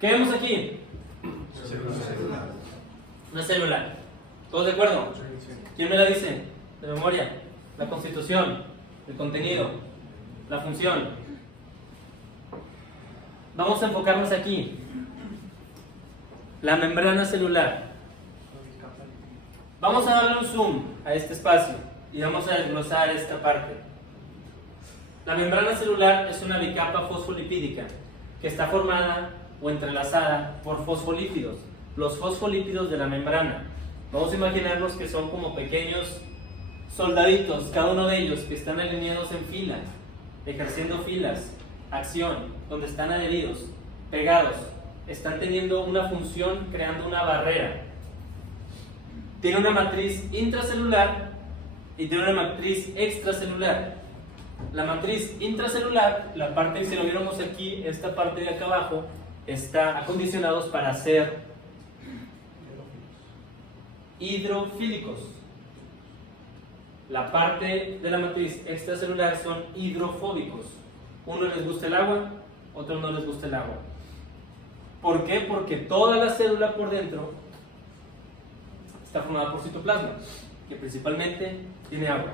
¿Qué vemos aquí? Una célula. ¿Todos de acuerdo? ¿Quién me la dice? De memoria. La constitución, el contenido, la función. Vamos a enfocarnos aquí. La membrana celular. Vamos a darle un zoom a este espacio y vamos a desglosar esta parte. La membrana celular es una bicapa fosfolipídica que está formada o entrelazada por fosfolípidos, los fosfolípidos de la membrana. Vamos a imaginarnos que son como pequeños soldaditos, cada uno de ellos que están alineados en fila, ejerciendo filas, acción, donde están adheridos, pegados, están teniendo una función, creando una barrera. Tiene una matriz intracelular y tiene una matriz extracelular. La matriz intracelular, la parte que si lo viéramos aquí, esta parte de acá abajo, está acondicionados para ser hidrofílicos. La parte de la matriz extracelular son hidrofóbicos. Uno les gusta el agua, otro no les gusta el agua. ¿Por qué? Porque toda la célula por dentro está formada por citoplasma, que principalmente tiene agua.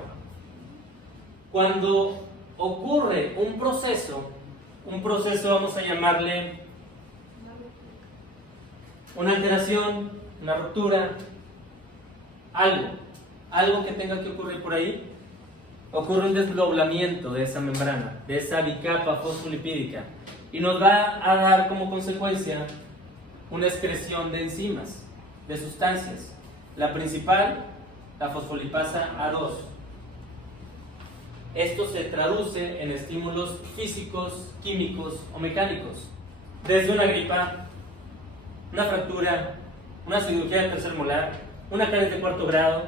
Cuando ocurre un proceso vamos a llamarle una alteración, una ruptura, algo que tenga que ocurrir por ahí, ocurre un desdoblamiento de esa membrana, de esa bicapa fosfolipídica, y nos va a dar como consecuencia una excreción de enzimas, de sustancias. La principal, la fosfolipasa A2. Esto se traduce en estímulos físicos, químicos o mecánicos, desde una gripa, una fractura, una cirugía de tercer molar, una caries de cuarto grado,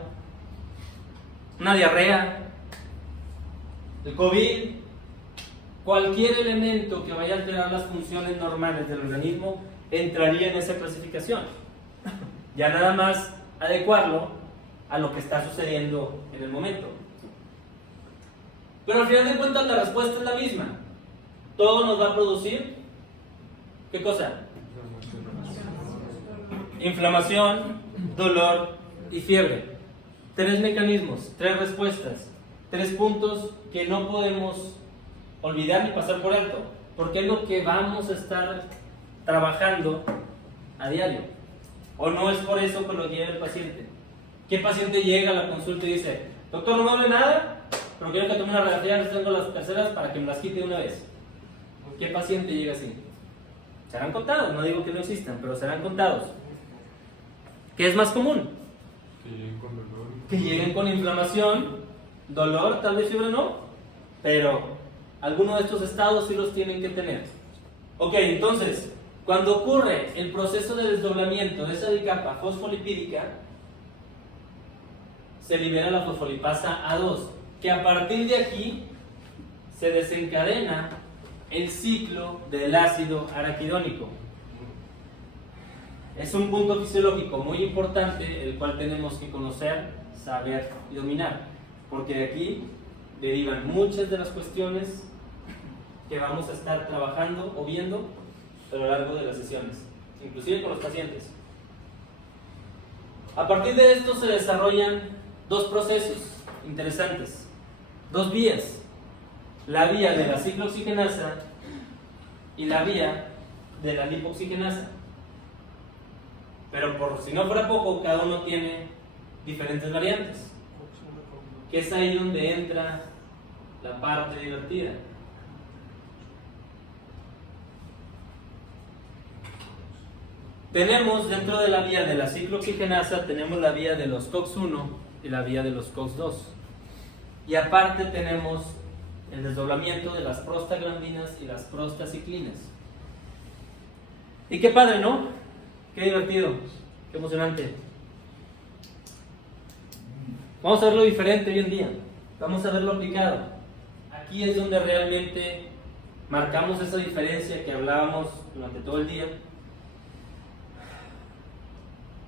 una diarrea, el COVID, cualquier elemento que vaya a alterar las funciones normales del organismo entraría en esa clasificación. Ya nada más adecuarlo a lo que está sucediendo en el momento. Pero al final de cuentas la respuesta es la misma. Todo nos va a producir, ¿qué cosa? Inflamación, dolor y fiebre. 3 mecanismos, 3 respuestas, 3 puntos que no podemos olvidar ni pasar por alto, porque es lo que vamos a estar trabajando a diario. O no es por eso que lo lleva el paciente. ¿Qué paciente llega a la consulta y dice: doctor, no me duele nada, pero quiero que tome una radiografía, tengo las terceras para que me las quite de una vez? ¿Qué paciente llega así? Serán contados, no digo que no existan, pero serán contados. ¿Qué es más común? Que lleguen con dolor. Que lleguen con inflamación, dolor, tal vez fiebre no, pero alguno de estos estados sí los tienen que tener. Ok, entonces, cuando ocurre el proceso de desdoblamiento de esa bicapa fosfolipídica, se libera la fosfolipasa A2, que a partir de aquí se desencadena el ciclo del ácido araquidónico. Es un punto fisiológico muy importante, el cual tenemos que conocer, saber y dominar, porque de aquí derivan muchas de las cuestiones que vamos a estar trabajando o viendo a lo largo de las sesiones, inclusive con los pacientes. A partir de esto se desarrollan 2 procesos interesantes, 2 vías: la vía de la ciclooxigenasa y la vía de la lipoxigenasa. Pero por si no fuera poco, cada uno tiene diferentes variantes, que es ahí donde entra la parte divertida. Tenemos dentro de la vía de la ciclooxigenasa, tenemos la vía de los COX-1 y la vía de los COX-2. Y aparte tenemos el desdoblamiento de las prostaglandinas y las prostaciclinas. Y qué padre, ¿no? Qué divertido, qué emocionante. Vamos a verlo diferente hoy en día. Vamos a verlo aplicado. Aquí es donde realmente marcamos esa diferencia que hablábamos durante todo el día.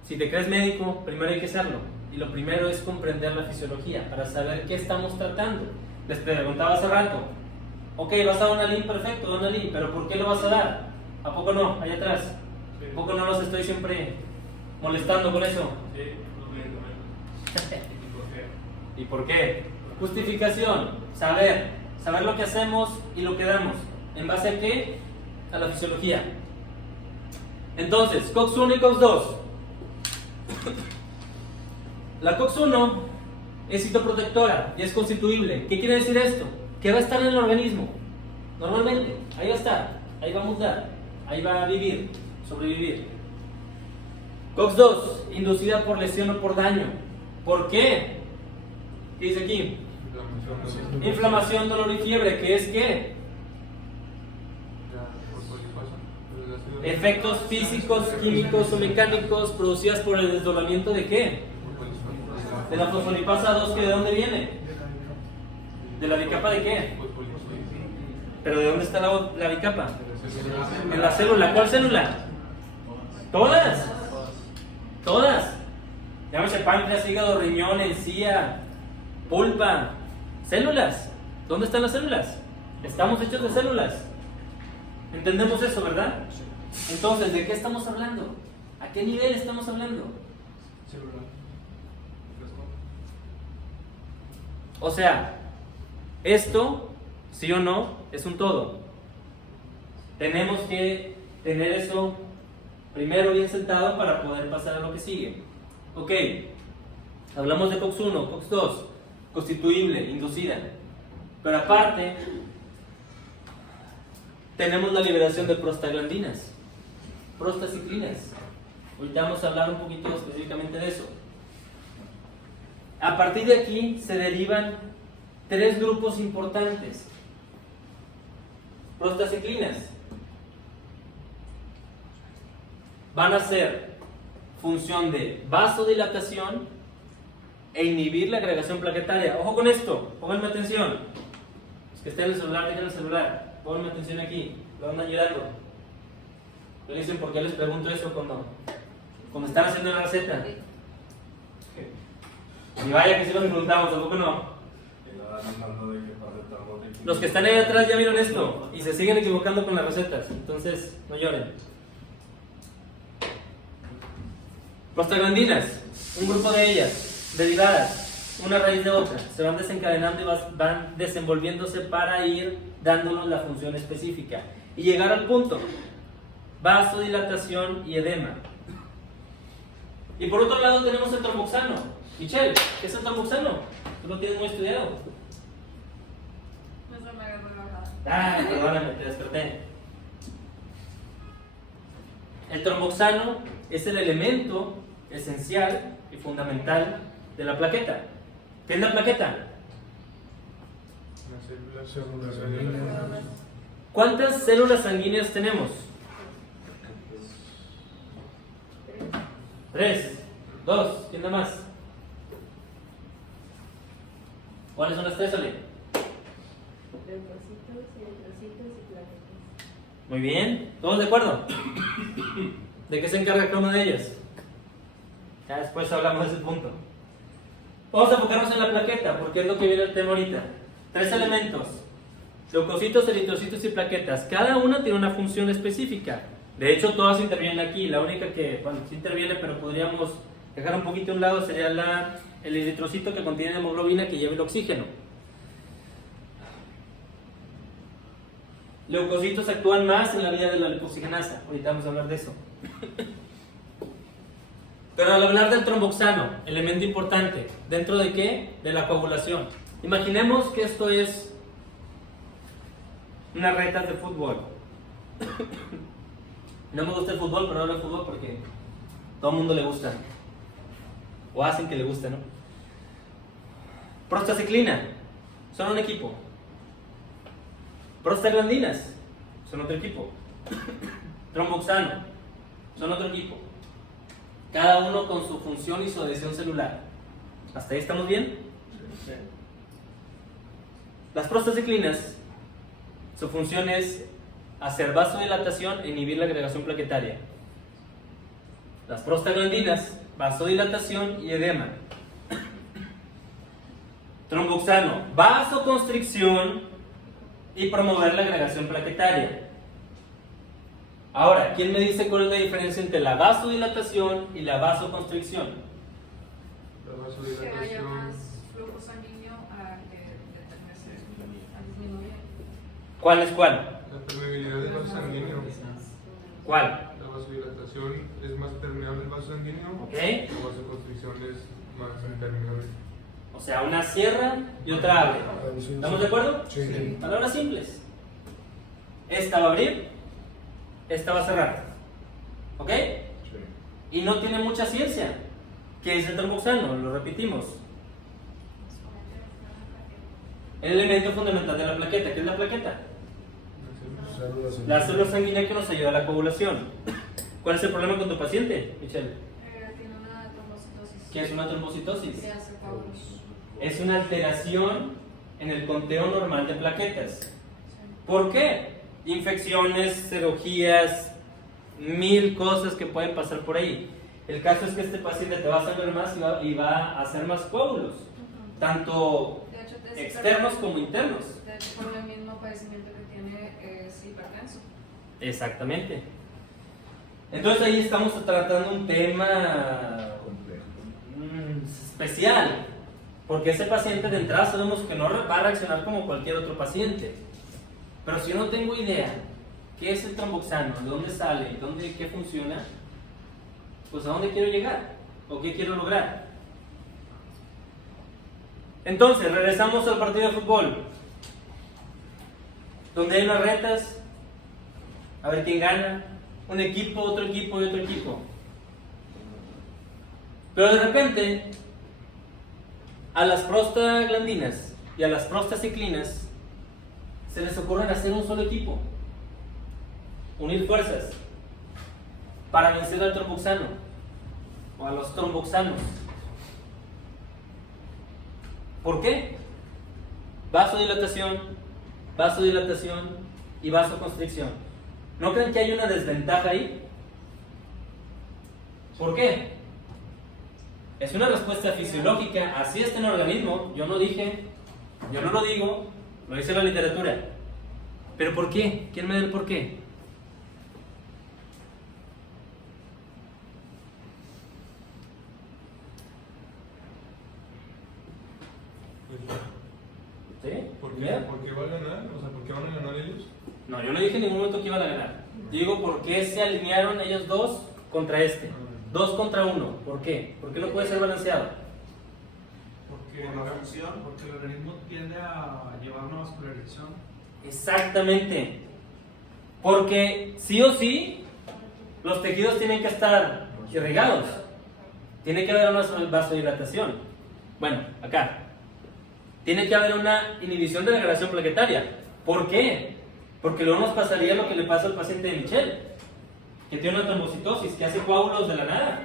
Si te crees médico, primero hay que serlo. Y lo primero es comprender la fisiología para saber qué estamos tratando. Les preguntaba hace rato: ok, vas a dar una LIN, perfecto, da una LIN, pero ¿por qué lo vas a dar? ¿A poco no? Allá atrás. ¿A poco no los estoy siempre molestando con eso? Sí, los leo. ¿Y por qué? Justificación, saber lo que hacemos y lo que damos. ¿En base a qué? A la fisiología. Entonces, COX-1 y COX-2. La COX-1 es citoprotectora y es constituible. ¿Qué quiere decir esto? Que va a estar en el organismo. Normalmente, ahí va a estar, ahí va a mutar, ahí va a vivir, sobrevivir. COX-2, inducida por lesión o por daño. ¿Por qué? ¿Qué dice aquí? Inflamación, dolor y fiebre. ¿Qué es qué? Efectos físicos, químicos o mecánicos producidas por el desdoblamiento de qué? De la fosfolipasa 2, ¿que de dónde viene? ¿De la bicapa de qué? ¿Pero de dónde está la bicapa? En la célula. ¿Cuál célula? Todas. Todas. Llámese páncreas, hígado, riñón, encía, pulpa. Células. ¿Dónde están las células? Estamos hechos de células. ¿Entendemos eso, verdad? Entonces, ¿de qué estamos hablando? ¿A qué nivel estamos hablando? O sea, esto, sí o no, es un todo. Tenemos que tener eso primero bien sentado para poder pasar a lo que sigue. Ok, hablamos de COX-1, COX-2, constituible, inducida. Pero aparte, tenemos la liberación de prostaglandinas, prostaciclinas. Ahorita vamos a hablar un poquito específicamente de eso. A partir de aquí se derivan tres grupos importantes. Prostaciclinas van a ser función de vasodilatación e inhibir la agregación plaquetaria. Ojo con esto, pónganme atención. Los que estén en el celular, dejen el celular. Pónganme atención aquí, lo andan llorando. Me dicen por qué les pregunto eso cuando están haciendo la receta. Y vaya que si nos preguntamos, tampoco no. Los que están ahí atrás ya vieron esto y se siguen equivocando con las recetas, entonces no lloren. Prostaglandinas, un grupo de ellas, derivadas, una raíz de otra, se van desencadenando y van desenvolviéndose para ir dándonos la función específica y llegar al punto: vasodilatación y edema. Y por otro lado tenemos el tromboxano. Michelle, ¿qué es el tromboxano? Tú lo tienes muy estudiado. No se me agarró la bajada. Ah, perdóname, te desperté. El tromboxano es el elemento esencial y fundamental de la plaqueta. ¿Qué es la plaqueta? ¿Cuántas células sanguíneas tenemos? 3, 2, ¿quién da más? ¿Cuáles son las tres, Ale? Leucocitos, eritrocitos y plaquetas. Muy bien, ¿todos de acuerdo? ¿De qué se encarga cada una de ellas? Ya después hablamos de ese punto. Vamos a enfocarnos en la plaqueta, porque es lo que viene el tema ahorita. Tres elementos: leucocitos, eritrocitos y plaquetas. Cada una tiene una función específica. De hecho, todas intervienen aquí. La única que, bueno, sí interviene, pero podríamos dejar un poquito a un lado, sería el eritrocito, que contiene hemoglobina que lleva el oxígeno. Leucocitos actúan más en la vía de la lipoxigenasa. Ahorita vamos a hablar de eso. Pero al hablar del tromboxano, elemento importante, ¿dentro de qué? De la coagulación. Imaginemos que esto es unas retas de fútbol. No me gusta el fútbol, pero hablo de fútbol porque todo el mundo le gusta. O hacen que le guste, ¿no? Prostaciclina, son un equipo. Prostaglandinas, son otro equipo. Tromboxano, son otro equipo. Cada uno con su función y su adhesión celular. ¿Hasta ahí estamos bien? Sí. Las prostaciclinas, su función es hacer vasodilatación e inhibir la agregación plaquetaria. Las prostaglandinas, vasodilatación y edema. Tromboxano, vasoconstricción y promover la agregación plaquetaria. Ahora, ¿quién me dice cuál es la diferencia entre la vasodilatación y la vasoconstricción? La Que haya vasodilatación. más flujo sanguíneo a que a disminuir. ¿Cuál es cuál? La permeabilidad del vaso sanguíneo. ¿Cuál? La vasodilatación es más permeable el vaso sanguíneo. ¿Ok? La vasoconstricción es más impermeable. O sea, una cierra y otra abre. ¿Estamos de acuerdo? Sí. Palabras simples. Esta va a abrir, esta va a cerrar. ¿Ok? Y no tiene mucha ciencia. ¿Qué es el tromboxano? Lo repetimos. El elemento fundamental de la plaqueta. ¿Qué es la plaqueta? La célula sanguínea que nos ayuda a la coagulación. ¿Cuál es el problema con tu paciente, Michelle? Tiene una trombocitosis. ¿Qué es una trombocitosis? Se hace coágulos. Es una alteración en el conteo normal de plaquetas. ¿Por qué? Infecciones, cirugías, 1000 cosas que pueden pasar por ahí. El caso es que este paciente te va a sangrar más y va a hacer más coágulos, tanto De hecho, externos como internos. De hecho, por el mismo padecimiento que tiene es hipertenso. Exactamente. Entonces ahí estamos tratando un tema especial, porque ese paciente de entrada sabemos que no va a reaccionar como cualquier otro paciente. Pero si yo no tengo idea qué es el tromboxano, de dónde sale, qué funciona, pues a dónde quiero llegar o qué quiero lograr. Entonces, regresamos al partido de fútbol, donde hay unas retas, a ver quién gana, un equipo, otro equipo y otro equipo. Pero de repente, a las prostaglandinas y a las prostaciclinas se les ocurre hacer un solo equipo, unir fuerzas para vencer al tromboxano o a los tromboxanos. ¿Por qué? Vasodilatación, vasodilatación y vasoconstricción. ¿No creen que hay una desventaja ahí? ¿Por qué? Es una respuesta fisiológica, así está en el organismo. Yo no lo digo, lo dice la literatura. ¿Pero por qué? ¿Quién me da el por qué? ¿Sí? ¿Por qué? ¿Mira? ¿Por qué va a ganar? O sea, ¿por qué van a ganar ellos? No, yo no dije en ningún momento que iban a ganar. Yo digo por qué se alinearon ellos dos contra este. 2 contra 1. ¿Por qué? ¿Por qué no puede ser balanceado? Porque la función, porque el organismo tiende a llevar una vascularización. Exactamente. Porque sí o sí, los tejidos tienen que estar irrigados. Tiene que haber una vasodilatación. Bueno, acá. Tiene que haber una inhibición de la degradación plaquetaria. ¿Por qué? Porque luego nos pasaría lo que le pasa al paciente de Michelle, que tiene una trombocitosis, que hace coágulos de la nada,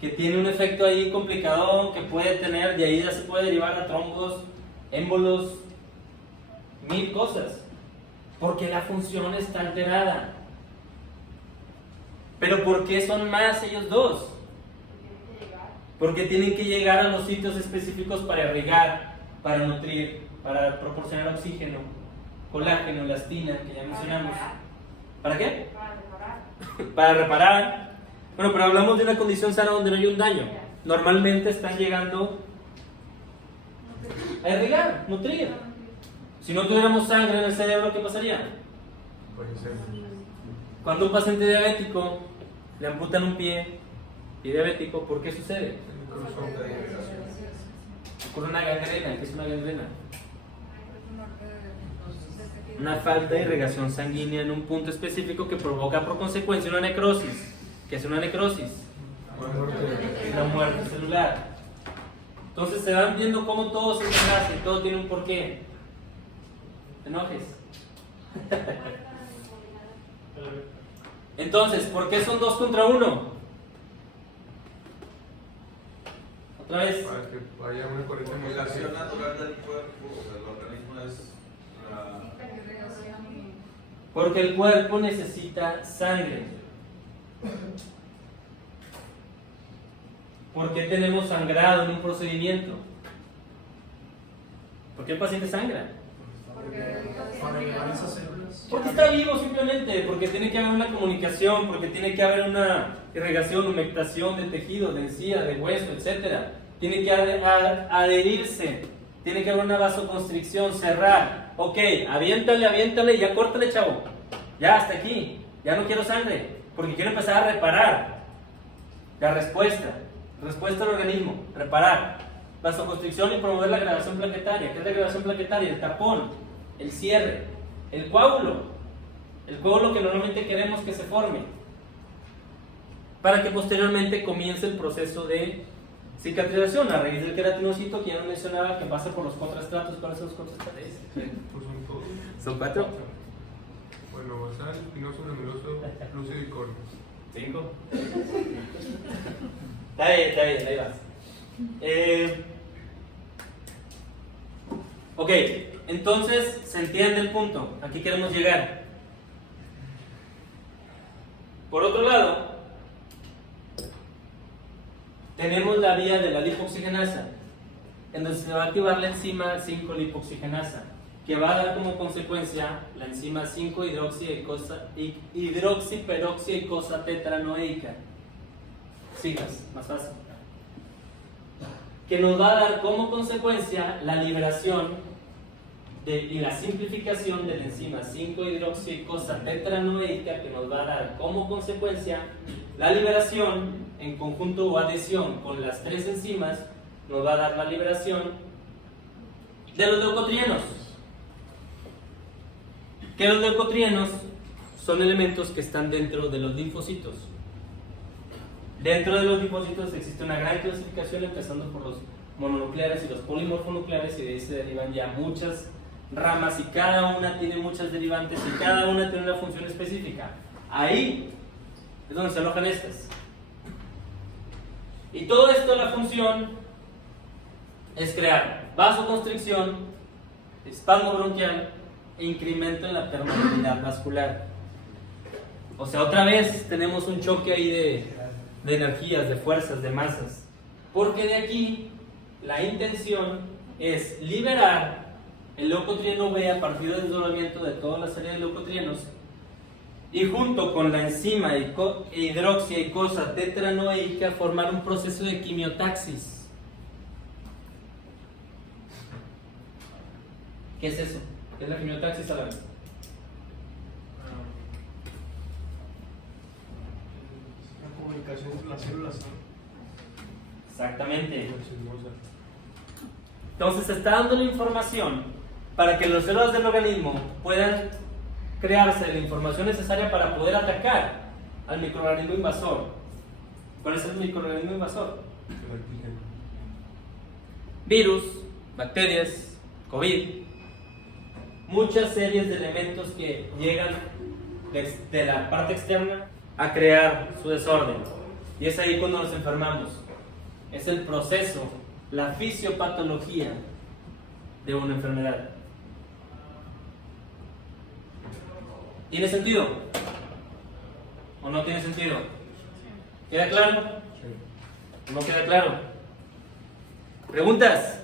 que tiene un efecto ahí complicado que puede tener, de ahí ya se puede derivar a trombos, émbolos, 1000 cosas, porque la función está alterada. ¿Pero por qué son más ellos dos? Porque tienen que llegar a los sitios específicos para irrigar, para nutrir, para proporcionar oxígeno, colágeno, elastina, que ya mencionamos. ¿Para qué? Para reparar. Bueno, pero hablamos de una condición sana donde no hay un daño. Normalmente están llegando a irrigar, nutrir. Si no tuviéramos sangre en el cerebro, ¿qué pasaría? Puede ser. Cuando un paciente diabético le amputan un pie diabético, ¿por qué sucede? Ocurre una gangrena. ¿Qué es una gangrena? Una falta de irrigación sanguínea en un punto específico que provoca por consecuencia una necrosis. ¿Qué es una necrosis? La muerte celular. Entonces se van viendo cómo todo se enlaza y todo tiene un porqué. ¿Te enojes? Entonces, ¿por qué son 2 contra 1? Otra vez. Para que haya una correcta La modulación. acción natural del cuerpo, o sea, el organismo es Porque el cuerpo necesita sangre. ¿Por qué tenemos sangrado en un procedimiento? ¿Por qué el paciente sangra? Para elevar esa célula. Porque está vivo simplemente, porque tiene que haber una comunicación, porque tiene que haber una irrigación, humectación de tejido, de encía, de hueso, etc. Tiene que adherirse, tiene que haber una vasoconstricción, cerrar. Ok, aviéntale y ya córtale, chavo. Ya, hasta aquí. Ya no quiero sangre, porque quiero empezar a reparar. La respuesta del organismo, reparar. Vasoconstricción y promover la agregación plaquetaria. ¿Qué es la agregación plaquetaria? El tapón, el cierre, el coágulo que normalmente queremos que se forme, para que posteriormente comience el proceso de cicatrización a raíz del queratinocito, que ya nos mencionaba, que pasa por los 4 estratos. ¿Cuáles son los 4 estratos? Pues son todos. Son 4. Bueno, basal, espinoso, granuloso, lúcido y córneo. 5. Está bien, ahí vas. Ok, entonces se entiende el punto. Aquí queremos llegar. Por otro lado, tenemos la vía de la lipoxigenasa, en donde se va a activar la enzima 5-lipoxigenasa, que va a dar como consecuencia la enzima 5-hidroxiperoxiicosa tetranoica. Siglas, más fácil. Que nos va a dar como consecuencia la liberación y la simplificación de la enzima 5-hidroxiicosa tetranoica, que nos va a dar como consecuencia la liberación en conjunto o adhesión con las 3 enzimas, nos va a dar la liberación de los leucotrienos. Que los leucotrienos son elementos que están dentro de los linfocitos. Dentro de los linfocitos existe una gran clasificación, empezando por los mononucleares y los polimorfonucleares, y de ahí se derivan ya muchas ramas, y cada una tiene muchas derivantes y cada una tiene una función específica. Ahí es donde se alojan estas. Y todo esto, la función es crear vasoconstricción, espasmo bronquial e incremento en la permeabilidad vascular. O sea, otra vez tenemos un choque ahí de energías, de fuerzas, de masas. Porque de aquí la intención es liberar el leucotrieno B a partir del desdoblamiento de toda la serie de leucotrienos, y junto con la enzima hidroxiicosa tetranoica formar un proceso de quimiotaxis. ¿Qué es eso? ¿Qué es la quimiotaxis a la vez? La comunicación entre las células, ¿no? Exactamente. Chismosa. Entonces se está dando la información para que las células del organismo puedan crearse la información necesaria para poder atacar al microorganismo invasor. ¿Cuál es el microorganismo invasor? El antígeno. Virus, bacterias, COVID, muchas series de elementos que llegan de la parte externa a crear su desorden. Y es ahí cuando nos enfermamos. Es el proceso, la fisiopatología de una enfermedad. ¿Tiene sentido? ¿O no tiene sentido? ¿Queda claro? Sí. ¿No queda claro? ¿Preguntas?